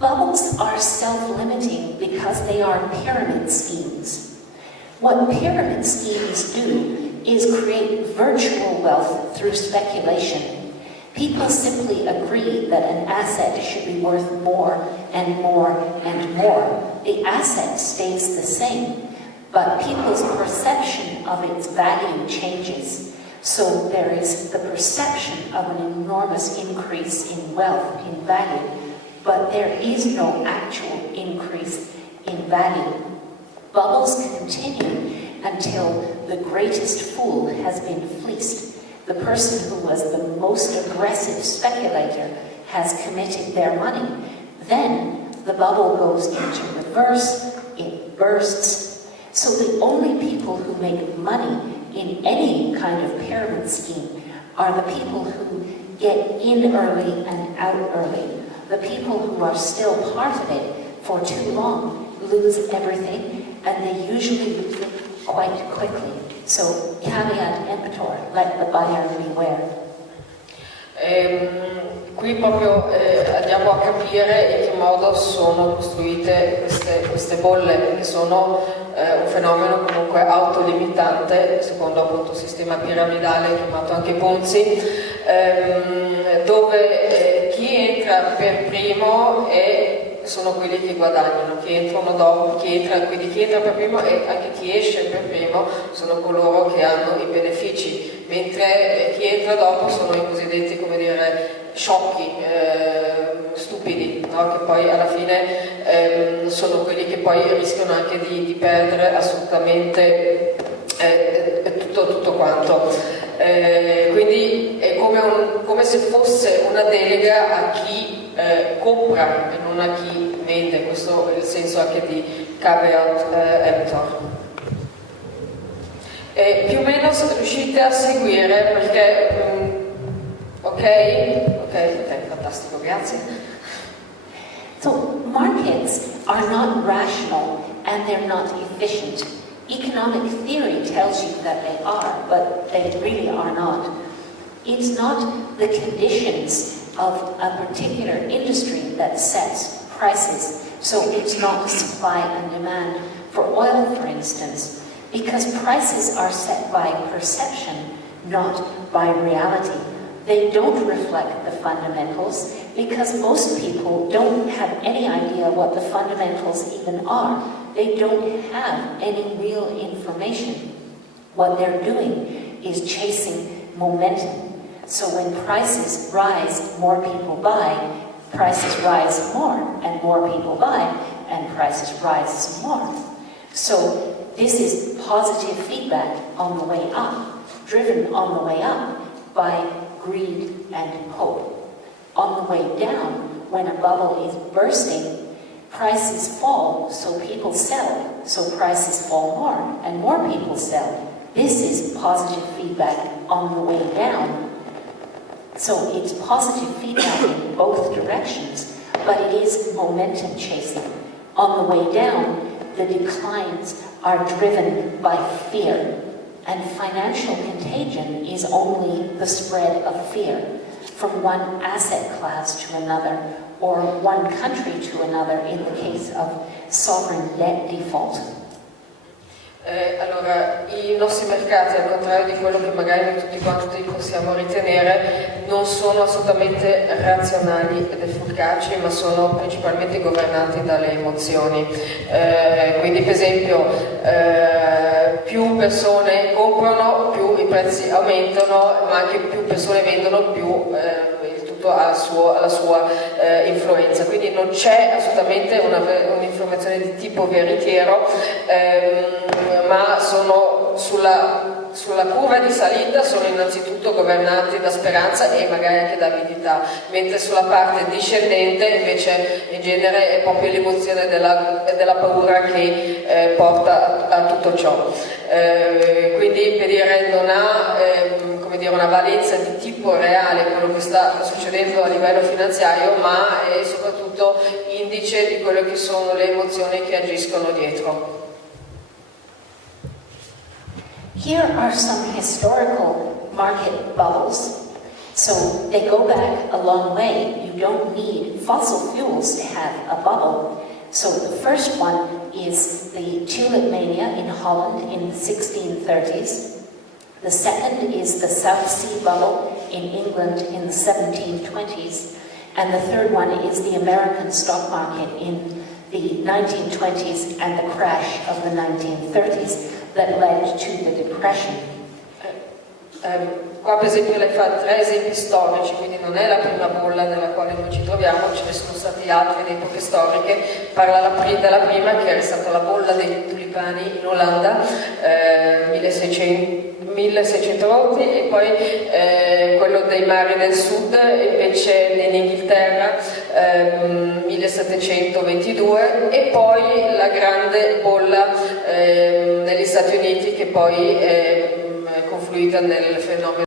Bubbles are self-limiting because they are pyramid schemes. What pyramid schemes do is create virtual wealth through speculation. People simply agree that an asset should be worth more and more and more. The asset stays the same, but people's perception of its value changes. So there is the perception of an enormous increase in wealth, in value, but there is no actual increase in value. Bubbles continue until the greatest fool has been fleeced. The person who was the most aggressive speculator has committed their money. Then the bubble goes into reverse, it bursts. So the only people who make money in any kind of pyramid scheme are the people who get in early and out early. The people who are still part of it for too long lose everything, and they usually lose it quite quickly. So, caveat emptor, let the buyer beware. Qui proprio andiamo a capire in che modo sono costruite queste bolle, che sono un fenomeno comunque autolimitante, secondo appunto il sistema piramidale chiamato anche Ponzi, dove chi entra per primo sono quelli che guadagnano, chi entrano dopo, quindi chi entra per primo e anche chi esce per primo sono coloro che hanno i benefici, mentre chi entra dopo sono i cosiddetti, come dire, sciocchi, stupidi, no? Che poi alla fine sono quelli che poi rischiano anche di perdere assolutamente tutto quanto. Quindi è come se fosse una delega a chi compra e non a chi vende, questo è il senso anche di caveat emptor. Più o meno riuscite a seguire perché ok, fantastico, grazie. So markets are not rational and they're not efficient. Economic theory tells you that they are, but they really are not. It's not the conditions of a particular industry that sets prices. So it's not supply and demand for oil, for instance, because prices are set by perception, not by reality. They don't reflect the fundamentals because most people don't have any idea what the fundamentals even are. They don't have any real information. What they're doing is chasing momentum. So when prices rise, more people buy, prices rise more, and more people buy, and prices rise more. So this is positive feedback on the way up, driven on the way up by greed and hope. On the way down, when a bubble is bursting, prices fall, so people sell, so prices fall more, and more people sell. This is positive feedback on the way down. So it's positive feedback in both directions, but it is momentum chasing. On the way down, the declines are driven by fear, and financial contagion is only the spread of fear from one asset class to another, or one country to another in the case of sovereign debt default. Allora, i nostri mercati, al contrario di quello che magari tutti quanti possiamo ritenere, non sono assolutamente razionali ed efficaci, ma sono principalmente governati dalle emozioni. Quindi, per esempio, più persone comprano, più i prezzi aumentano, ma anche più persone vendono, più il tutto ha la sua influenza. Quindi non c'è assolutamente un'informazione di tipo veritiero, ma sono sulla curva di salita, sono innanzitutto governati da speranza e magari anche da avidità, mentre sulla parte discendente invece in genere è proprio l'emozione della paura che porta a tutto ciò. Quindi per dire non ha una valenza di tipo reale quello che sta succedendo a livello finanziario, ma è soprattutto indice di quello che sono le emozioni che agiscono dietro. Here are some historical market bubbles. So they go back a long way. You don't need fossil fuels to have a bubble. So the first one is the tulip mania in Holland in the 1630s. The second is the South Sea bubble in England in the 1720s. And the third one is the American stock market in the 1920s and the crash of the 1930s that led to the Depression. Qua per esempio lei fa 3 esempi storici, quindi non è la prima bolla nella quale noi ci troviamo, ce ne sono stati altri in epoche storiche. Parla della prima, che è stata la bolla dei tulipani in Olanda, 1608, e poi quello dei mari del sud invece in Inghilterra, 1722, e poi la grande bolla negli Stati Uniti che poi è confluita nel fenomeno